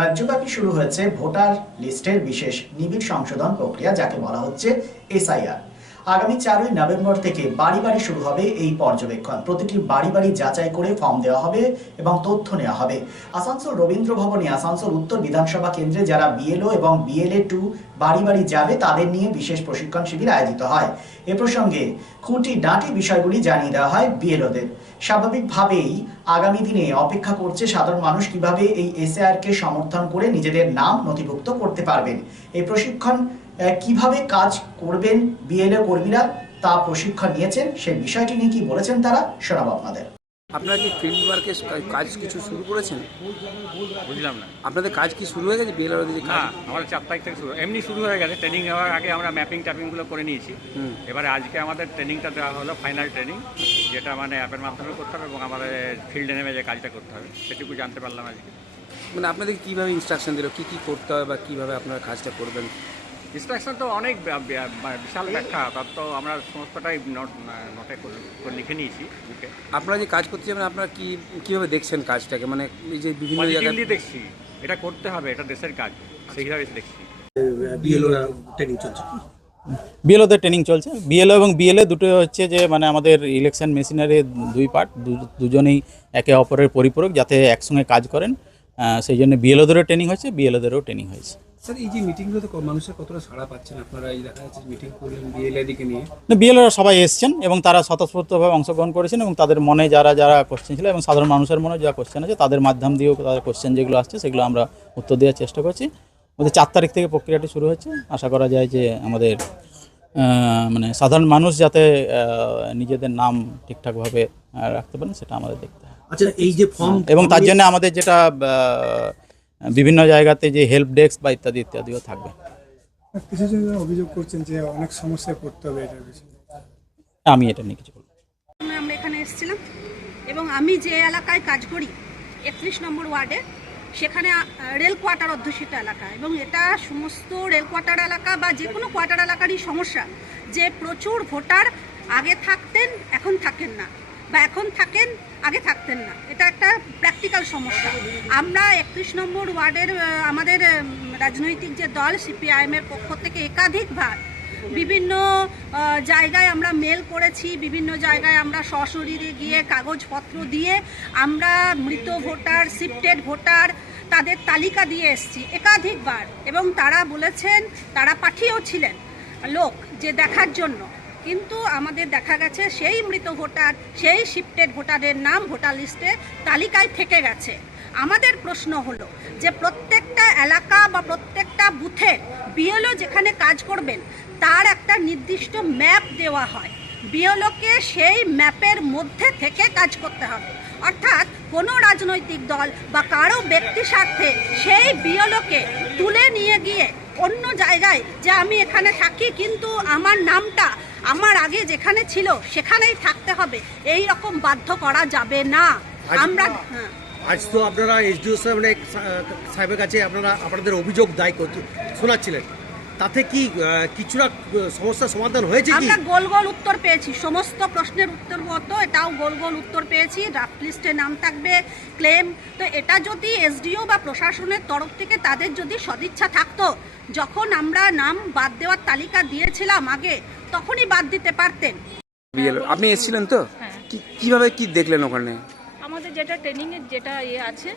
রাজ্যব্যাপী শুরু হয়েছে ভোটার লিস্টের বিশেষ নিবিড় সংশোধন প্রক্রিয়া যাকে বলা হচ্ছে এসআইআর। আগামী চারই নভেম্বর থেকে বাড়ি বাড়ি শুরু হবে এই পর্যবেক্ষণ। প্রতিটি বাড়ি বাড়ি যাচাই করে ফর্ম দেওয়া হবে এবং তথ্য নেওয়া হবে। আসানসোল রবীন্দ্র ভবনে আসানসোল উত্তর বিধানসভা কেন্দ্রে যারা বিএলও এবং বিএলএ টু বাড়ি বাড়ি যাবে, তাদের নিয়ে বিশেষ প্রশিক্ষণ শিবির আয়োজিত হয়। এ প্রসঙ্গে খুঁটি ডাঁটি বিষয়গুলি জানিয়ে দেওয়া হয় বিএলওদের। স্বাভাবিকভাবেই আগামী দিনে অপেক্ষা করছে সাধারণ মানুষ কীভাবে এই এসআর কে সমর্থন করে নিজেদের নাম নথিভুক্ত করতে পারবেন। এই প্রশিক্ষণ কীভাবে কাজ করবেন বিএলও কর্মীরা তা প্রশিক্ষণ নিয়েছেন সেই বিষয়টি নিয়ে কি বলেছেন তারা শোনাবো আপনাদের। আপনারা কি ফিল্ড ওয়ার্কে কাজ কিছু শুরু করেছেন? বুঝলাম না। আপনাদের কাজ কি শুরু হয়ে গেছে বিএলআর যে না কাজ আমাদের চার তারিখ থেকে শুরু এমনি শুরু হয়ে গেছে ট্রেনিং হওয়ার আগে আমরা ম্যাপিং ট্যাপিংগুলো করে নিয়েছি। এবারে আজকে আমাদের ট্রেনিংটা দেওয়া হলো ফাইনাল ট্রেনিং যেটা মানে অ্যাপের মাধ্যমে করতে হবে এবং আমাদের ফিল্ডে নেমে যে কাজটা করতে হবে সেটুকু জানতে পারলাম আজকে। মানে আপনাদের কীভাবে ইনস্ট্রাকশন দিল কী কী করতে হবে বা কীভাবে আপনারা কাজটা করবেন? ইনস্ট্রাকশন তো অনেক মানে বিশাল ব্যাখ্যা তার তো আমরা সমস্তটাই নোট নোটে করে- করে লিখে নিয়েছি বুকে। আপনারা যে কাজ করতে যাবেন আপনারা কি কীভাবে দেখছেন কাজটাকে? মানে এই যে বিভিন্ন জায়গায় পজিটিভলি দেখছি এটা করতে হবে এটা দেশের কাজ সেই হিসাবে দেখছি। বিএলওদের ট্রেনিং চলছে। বিএলও এবং বিএলএ দুটো হচ্ছে যে মানে আমাদের ইলেকশন মেশিনারি দুই পার্ট দুজনেই একে অপরের পরিপূরক যাতে একসঙ্গে কাজ করেন। সেই জন্য বিএলওদেরও ট্রেনিং হয়েছে বিএলওদেরও ট্রেনিং হয়েছে। স্যার এই যে মিটিংগুলোতে মানুষের কতটা সাড়া পাচ্ছেন? আপনারা এই দেখা যাচ্ছে মিটিং করলেন বিএলআইডিকে নিয়ে। বিএলওরা সবাই এসছেন এবং তারা স্বতঃস্ফূর্তভাবে অংশগ্রহণ করেছেন এবং তাদের মনে যারা যারা কোশ্চেন ছিল এবং সাধারণ মানুষের মনে যা কোশ্চেন আছে তাদের মাধ্যম দিয়েও তাদের কোশ্চেন যেগুলো আসছে সেগুলো আমরা উত্তর দেওয়ার চেষ্টা করছি। আমাদের চার তারিখ থেকে প্রক্রিয়াটি শুরু হচ্ছে। আশা করা যায় যে আমাদের মানে সাধারণ মানুষ যাতে নিজেদের নাম ঠিকঠাকভাবে রাখতে পারেন সেটা আমাদের দেখতে হবে। আচ্ছা এই যে ফর্ম এবং তার জন্য আমাদের যেটা বিভিন্ন জায়গাতে যে হেল্প ডেস্ক বা ইত্যাদি ইত্যাদিও থাকবে। কিছু অভিযোগ করছেন যে অনেক সমস্যায় পড়তে হবে এটার বিষয়ে। আমি এটা নিয়ে কিছু বলব আমরা এখানে এসেছিলাম এবং আমি যে এলাকায় কাজ করি একত্রিশ নম্বর ওয়ার্ডে সেখানে রেল কোয়ার্টার অধ্যুষিত এলাকা এবং এটা সমস্ত রেল কোয়ার্টার এলাকা বা যে কোনো কোয়ার্টার এলাকারই সমস্যা যে প্রচুর ভোটার আগে থাকতেন এখন থাকেন না। বা এখন থাকেন আগে থাকতেন না। এটা একটা প্র্যাকটিক্যাল সমস্যা। আমরা একত্রিশ নম্বর ওয়ার্ডের আমাদের রাজনৈতিক যে দল সিপিআইএমের পক্ষ থেকে একাধিকবার বিভিন্ন জায়গায় আমরা মেল করেছি, বিভিন্ন জায়গায় আমরা সশরীরে গিয়ে কাগজপত্র দিয়ে আমরা মৃত ভোটার শিফটেড ভোটার তাদের তালিকা দিয়ে এসেছি একাধিকবার। এবং তারা বলেছেন, তারা পাঠিয়েও ছিলেন লোক যে দেখার জন্য। কিন্তু আমাদের দেখা গেছে সেই মৃত ভোটার, সেই শিফটেড ভোটারের নাম ভোটার লিস্টে তালিকায় থেকে গেছে। আমাদের প্রশ্ন হলো যে প্রত্যেকটা এলাকা বা প্রত্যেকটা বুথে বিএলও যেখানে কাজ করবেন, তার একটা নির্দিষ্ট ম্যাপ দেওয়া হয়। বিএলওকে সেই ম্যাপের মধ্যে থেকে কাজ করতে হবে। অর্থাৎ কোনো রাজনৈতিক দল বা কারও ব্যক্তি স্বার্থে সেই বিএলওকে তুলে নিয়ে গিয়ে অন্য জায়গায় যে আমি এখানে থাকি কিন্তু আমার নামটা আমার আগে যেখানে ছিল সেখানেই থাকতে হবে। এই রকম বাধ্য করা যাবে না। আমরা হ্যাঁ। আজ তো আপনারা এসডিও সাহেব সাহেবের কাছে আপনারা আপনাদের অভিযোগ দায় করতে শোনাচ্ছিলেন। তাতে কি কিছুটা সমস্যার সমাধান হয়েছে আমরা গোল গোল উত্তর পেয়েছি। সমস্ত প্রশ্নের উত্তর মতো এটাও গোল গোল উত্তর পেয়েছি। ড্রাফট লিস্টে নাম থাকবে ক্লেম তো এটা যদি এসডিও বা প্রশাসনের তরফ থেকে তাদের যদি সদিচ্ছা থাকতো যখন আমরা নাম বাদ দেওয়ার তালিকা দিয়েছিলাম আগে তখনই বাদ দিতে পারতেন। আপনি এসেছিলেন তো? হ্যাঁ। কীভাবে কি দেখলেন ওখানে? আমাদের যেটা ট্রেনিংয়ের যেটা ইয়ে আছে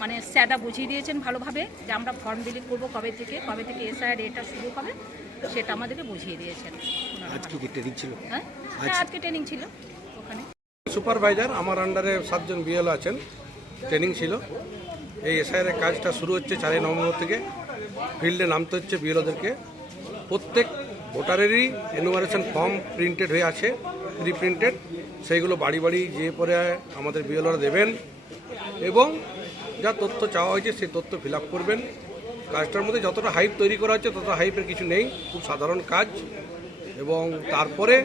মানে স্যাররা বুঝিয়ে দিয়েছেন ভালোভাবে যে আমরা ফর্ম বিলি করব কবে থেকে কবে থেকে এসআইআর এটা শুরু হবে সেটা আমাদেরকে বুঝিয়ে দিয়েছেন। আজকে কি ট্রেনিং ছিল? হ্যাঁ? হ্যাঁ আজকে ট্রেনিং ছিল ওখানে। সুপারভাইজার আমার আন্ডারে সাতজন বিএল আছেন ট্রেনিং ছিল। এই এসআইয়ের কাজটা শুরু হচ্ছে চারই নভেম্বর থেকে। ফিল্ডে নামতে হচ্ছে বিএলওদেরকে প্রত্যেক ভোটারেরই এনুমারেশন ফর্ম প্রিন্টেড হয়ে আছে রিপ্রিন্টেড সেইগুলো বাড়ি বাড়ি যেয়ে পরে আমাদের বিএলওরা দেবেন। এবং যা তথ্য চাওয়া হয়েছে সেই তথ্য ফিল করবেন। কাজটার মধ্যে যতটা হাইপ তৈরি করা হচ্ছে, ততটা হাইপের কিছু নেই। খুব সাধারণ কাজ। এবং তারপরে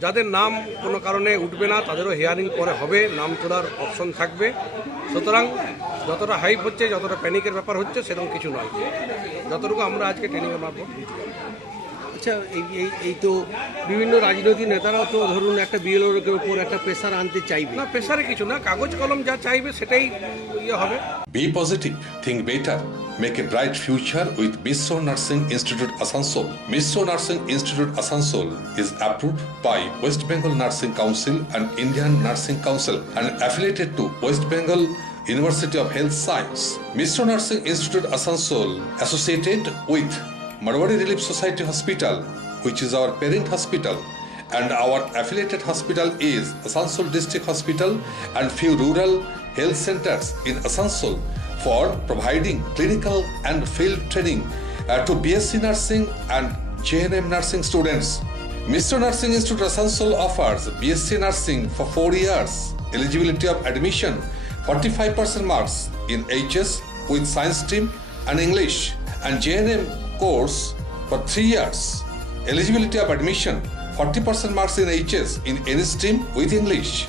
যাদের নাম কোনো কারণে উঠবে না, তাদেরও হিয়ারিং পরে হবে। নাম তোলার অপশন থাকবে। সুতরাং যতটা হাইপ হচ্ছে, যতটা প্যানিকের ব্যাপার হচ্ছে, সেরকম কিছু নয়। যতটুকু আমরা আজকে ট্রেনিংয়ের মারফত আচ্ছা এই এই এই তো বিভিন্ন রাজনৈতিক নেতারাও তো ধরুন একটা বিএলওর উপর একটা প্রেশার আনতে চাইবে। না প্রেশারে কিছু না কাগজ কলম যা চাইবে সেটাই ইয়ে হবে। Be positive thing better make a bright future with Bishwa nursing institute Asansol Bishwa nursing institute Asansol is approve by west Bengal nursing council and Indian nursing council and affiliated to west Bengal university of health science Mishra nursing institute Asansol associated with Marwari Relief Society Hospital, which is our parent hospital, and our affiliated hospital is Asansol District Hospital and few rural health centers in Asansol for providing clinical and field training uh, to BSc nursing and JNM nursing students. Mr. Nursing Institute Asansol offers BSc nursing for 4 years. Eligibility of admission 45% marks in HS with science stream and English and JNM course for three years. Eligibility of admission 40% marks in HS in any stream with English.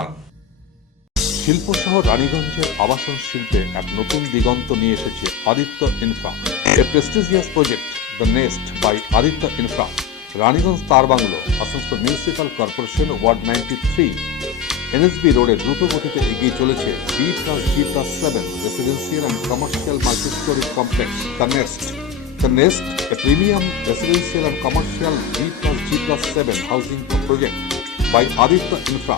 শিল্প শহর রানীগঞ্জের আবাসন শিল্পে এক নতুন দিগন্ত নিয়ে এসেছে Aditya infra. A prestigious project the nest by Aditya infra. Raniganj Tar bungalow Asansol municipal corporation ward ninety three NSB রোডে দ্রুত এগিয়ে চলেছে B plus G plus seven residential and commercial multistorey complex the nest The Nest, a premium residential and commercial B plus G plus 7 housing project by Aditya Infra,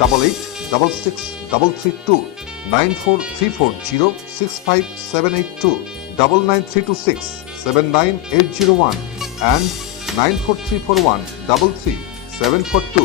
double eight double six double three two nine four three four zero six five seven eight two double nine three two six seven nine eight zero one and nine four three four one double three seven four two